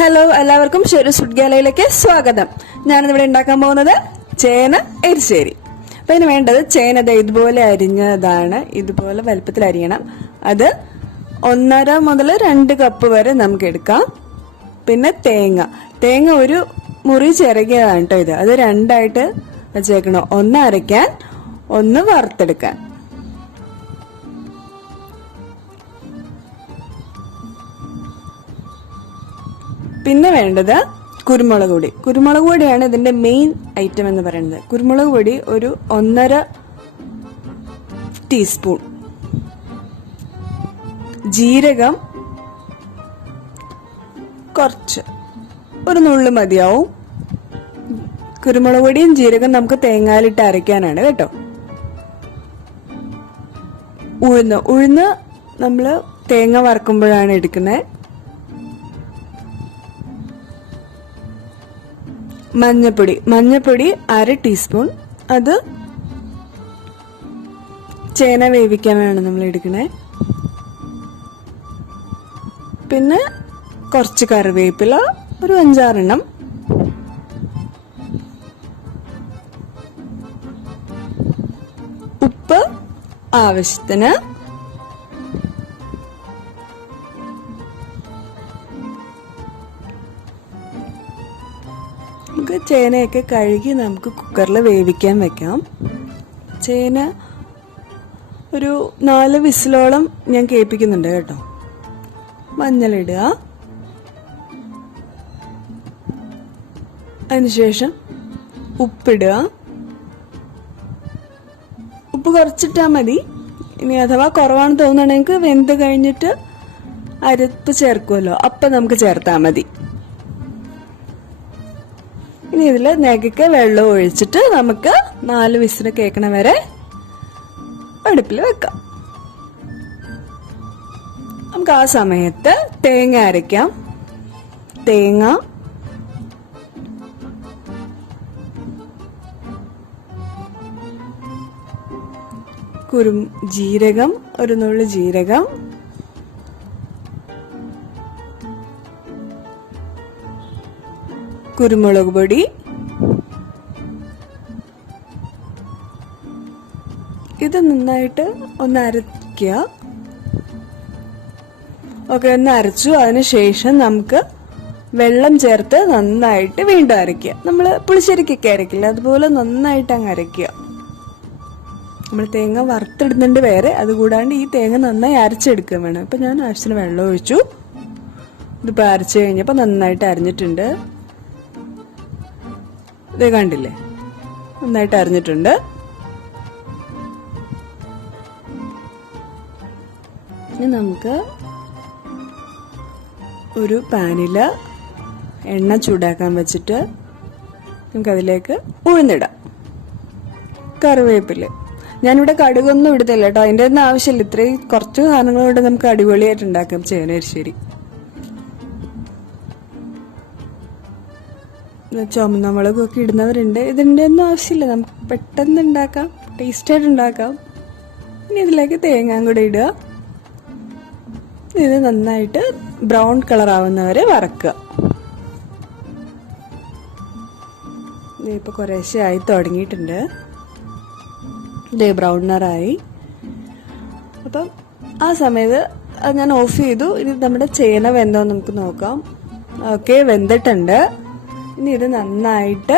Hello, എല്ലാവർക്കും ഷെറൂസ് ഗാലയിലേക്ക് സ്വാഗതം. ഞാനിവിടെ ഉണ്ടാക്കാൻ പോകുന്നത് ചേന എരിശ്ശേരി. അപ്പൊ ഇതിന് വേണ്ടത് ചേന ഇതുപോലെ അരിഞ്ഞതാണ്. ഇതുപോലെ വലുപ്പത്തിൽ അരിയണം. അത് 1.5 മുതൽ 2 കപ്പ് വരെ നമുക്ക് എടുക്കാം. പിന്നെ തേങ്ങ ഒരു മുറി ചിരകിയതാണ് കേട്ടോ ഇത്. അത് 2ആയിട്ട് വെച്ചേക്കണം. 1 അരയ്ക്കാൻ, 1 വറുത്തെടുക്കാൻ. പിന്നെ വേണ്ടത് കുരുമുളക് പൊടി. കുരുമുളക് പൊടിയാണ് ഇതിന്റെ മെയിൻ ഐറ്റം എന്ന് പറയുന്നത്. കുരുമുളക് പൊടി ഒരു 1.5 ടീസ്പൂൺ, ജീരകം കുറച്ച്, ഒരു നുള്ളു മതിയാവും. കുരുമുളക് പൊടിയും ജീരകം നമുക്ക് തേങ്ങയിലിട്ട് അരയ്ക്കാനാണ് കേട്ടോ. ഉഴുന്ന് നമ്മള് തേങ്ങ വറക്കുമ്പോഴാണ് എടുക്കുന്നത്. മഞ്ഞപ്പൊടി 1/2 ടീസ്പൂൺ. അത് ചേന വേവിക്കാനാണ് നമ്മൾ എടുക്കണേ. പിന്നെ കുറച്ച് കറിവേപ്പില, ഒരു 5-6 എണ്ണം. ഉപ്പ് ആവശ്യത്തിന്. നമുക്ക് ചേനയൊക്കെ കഴുകി നമുക്ക് കുക്കറിൽ വേവിക്കാൻ വെക്കാം. ചേന ഒരു 4 വിസിലോളം ഞാൻ കേൾപ്പിക്കുന്നുണ്ട് കേട്ടോ. മഞ്ഞളിടുക. അതിനുശേഷം ഉപ്പിടുക. ഉപ്പ് കുറച്ചിട്ടാൽ മതി. ഇനി അഥവാ കുറവാണെന്ന് തോന്നുകയാണെങ്കിൽ വെന്ത് കഴിഞ്ഞിട്ട് അരപ്പ് ചേർക്കുമല്ലോ, അപ്പം നമുക്ക് ചേർത്താൽ മതി. ഇനി ഇതിൽ നെകയ്ക്ക് വെള്ളം ഒഴിച്ചിട്ട് നമുക്ക് 4 വിസിൽ കേൾക്കണ വരെ അടുപ്പിൽ വെക്കാം. നമുക്ക് ആ സമയത്ത് തേങ്ങ അരയ്ക്കാം. തേങ്ങ, ജീരകം, ഒരു നുള്ളു ജീരകം, കുരുമുളക് പൊടി, ഇത് നന്നായിട്ട് ഒന്ന് അരയ്ക്കുക. ഓക്കെ, ഒന്ന് അരച്ചു. അതിനുശേഷം നമുക്ക് വെള്ളം ചേർത്ത് നന്നായിട്ട് വീണ്ടും അരയ്ക്കുക. നമ്മൾ പുളിശ്ശേരിക്കൊക്കെ അരയ്ക്കില്ല, അതുപോലെ നന്നായിട്ട് അങ്ങ് അരയ്ക്കുക. നമ്മൾ തേങ്ങ വറുത്തിടുന്നുണ്ട് വേറെ, അതുകൂടാണ്ട് ഈ തേങ്ങ നന്നായി അരച്ചെടുക്കുക വേണം. ഇപ്പം ഞാൻ ആവശ്യത്തിന് വെള്ളം ഒഴിച്ചു. ഇതിപ്പോൾ അരച്ചു കഴിഞ്ഞപ്പോൾ നന്നായിട്ട് അരിഞ്ഞിട്ടുണ്ട്. ഇത് കണ്ടില്ലേ, നന്നായിട്ട് അരിഞ്ഞിട്ടുണ്ട്. ഇനി നമുക്ക് ഒരു പാനില് എണ്ണ ചൂടാക്കാൻ വെച്ചിട്ട് നമുക്കതിലേക്ക് ഉഴുന്നിടാം. കറിവേപ്പില. ഞാനിവിടെ കടുകൊന്നും ഇടുന്നില്ല കേട്ടോ, അതിൻ്റെ ഒന്നും ആവശ്യമില്ല. ഇത്രയും കുറച്ച് സാധനങ്ങളോട് നമുക്ക് അടിപൊളിയായിട്ട് ഉണ്ടാക്കാം ചേന എരിശ്ശേരി. ചുമന്ന മുളകൊക്കെ ഇടുന്നവരുണ്ട്. ഇതിൻ്റെ ഒന്നും ആവശ്യമില്ല, നമുക്ക് പെട്ടെന്ന് ഉണ്ടാക്കാം, ടേസ്റ്റായിട്ട് ഉണ്ടാക്കാം. ഇനി ഇതിലേക്ക് തേങ്ങ കൂടെ ഇടുക. ഇത് നന്നായിട്ട് ബ്രൗൺ കളർ ആവുന്നവരെ വറക്കുക. ഇതിപ്പോൾ കുറേശ്ശെ ആയി തുടങ്ങിയിട്ടുണ്ട്. ഇതേ ബ്രൗൺ നിറായി. അപ്പം ആ സമയത്ത് അത് ഞാൻ ഓഫ് ചെയ്തു. ഇനി നമ്മുടെ ചേന വെന്തോ നമുക്ക് നോക്കാം. ഓക്കെ, വെന്തിട്ടുണ്ട്. ഇനി ഇത് നന്നായിട്ട്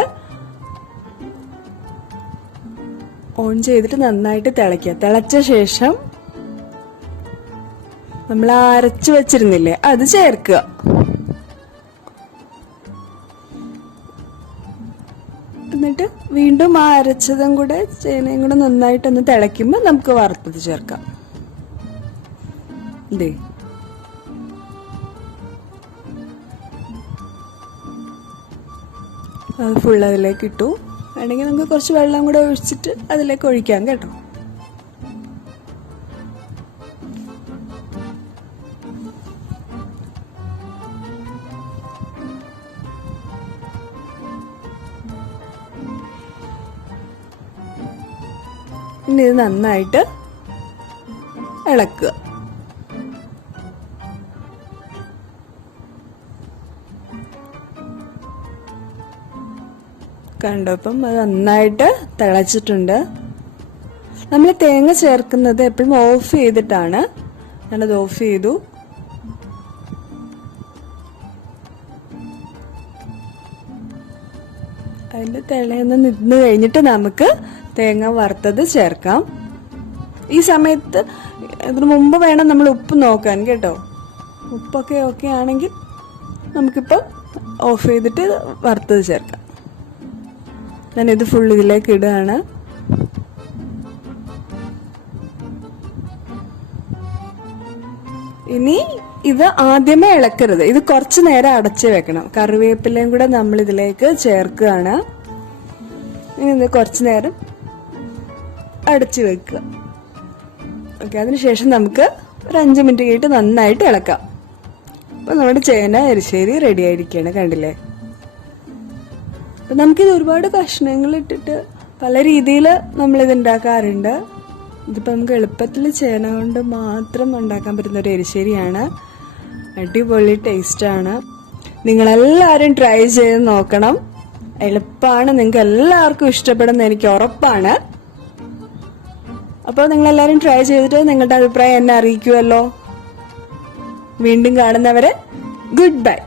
ഓൺ ചെയ്തിട്ട് നന്നായിട്ട് തിളയ്ക്കുക. തിളച്ച ശേഷം നമ്മൾ അരച്ചു വെച്ചിരുന്നില്ലേ, അത് ചേർക്കുക. എന്നിട്ട് വീണ്ടും ആ അരച്ചതും കൂടെ ചേനയും കൂടെ നന്നായിട്ടൊന്ന് തിളയ്ക്കുമ്പോൾ നമുക്ക് വറുത്തത് ചേർക്കാം. ഇതേ അത് ഫുൾ അതിലേക്ക് ഇട്ടു. വേണമെങ്കിൽ നമുക്ക് കുറച്ച് വെള്ളം കൂടെ ഒഴിച്ചിട്ട് അതിലേക്ക് ഒഴിക്കാം കേട്ടോ. ഇനി ഇത് നന്നായിട്ട് ഇളക്കുക. കണ്ടോ? അപ്പം അത് നന്നായിട്ട് തിളച്ചിട്ടുണ്ട്. നമ്മൾ തേങ്ങ ചേർക്കുന്നത് എപ്പോഴും ഓഫ് ചെയ്തിട്ടാണ്. ഞാനത് ഓഫ് ചെയ്തു. അതിൻ്റെ തിളയൊന്ന് നിന്ന് കഴിഞ്ഞിട്ട് നമുക്ക് തേങ്ങ വറുത്തത് ചേർക്കാം. ഈ സമയത്ത് ഇതിനു മുമ്പ് വേണം നമ്മൾ ഉപ്പ് നോക്കാൻ കേട്ടോ. ഉപ്പൊക്കെ ഓക്കെ ആണെങ്കിൽ നമുക്കിപ്പോൾ ഓഫ് ചെയ്തിട്ട് വറുത്തത് ചേർക്കാം. ഞാനിത് ഫുൾ ഇതിലേക്ക് ഇടുകയാണ്. ഇനി ഇത് ആദ്യമേ ഇളക്കരുത്. ഇത് കുറച്ചു നേരം അടച്ചു വെക്കണം. കറിവേപ്പിലയും കൂടെ നമ്മൾ ഇതിലേക്ക് ചേർക്കുകയാണ്. ഇനി ഇത് കുറച്ചു നേരം അടച്ചു വെക്കുക. ഓക്കെ, അതിനുശേഷം നമുക്ക് ഒരു 5 മിനിറ്റ് കഴിഞ്ഞിട്ട് നന്നായിട്ട് ഇളക്കാം. അപ്പം നമ്മുടെ ചേന എരിശ്ശേരി റെഡി ആയിരിക്കുകയാണ്. കണ്ടില്ലേ? അപ്പം നമുക്കിത് ഒരുപാട് കഷ്ണങ്ങൾ ഇട്ടിട്ട് പല രീതിയിൽ നമ്മളിത് ഉണ്ടാക്കാറുണ്ട്. ഇതിപ്പോൾ നമുക്ക് എളുപ്പത്തിൽ ചേന കൊണ്ട് മാത്രം ഉണ്ടാക്കാൻ പറ്റുന്ന ഒരു എരിശ്ശേരിയാണ്. അടിപൊളി ടേസ്റ്റാണ്. നിങ്ങളെല്ലാവരും ട്രൈ ചെയ്ത് നോക്കണം. എളുപ്പമാണ്, നിങ്ങൾക്ക് എല്ലാവർക്കും ഇഷ്ടപ്പെടുന്ന എനിക്ക് ഉറപ്പാണ്. അപ്പോൾ നിങ്ങളെല്ലാവരും ട്രൈ ചെയ്തിട്ട് നിങ്ങളുടെ അഭിപ്രായം എന്നെ അറിയിക്കുമല്ലോ. വീണ്ടും കാണുന്നവരെ ഗുഡ് ബൈ.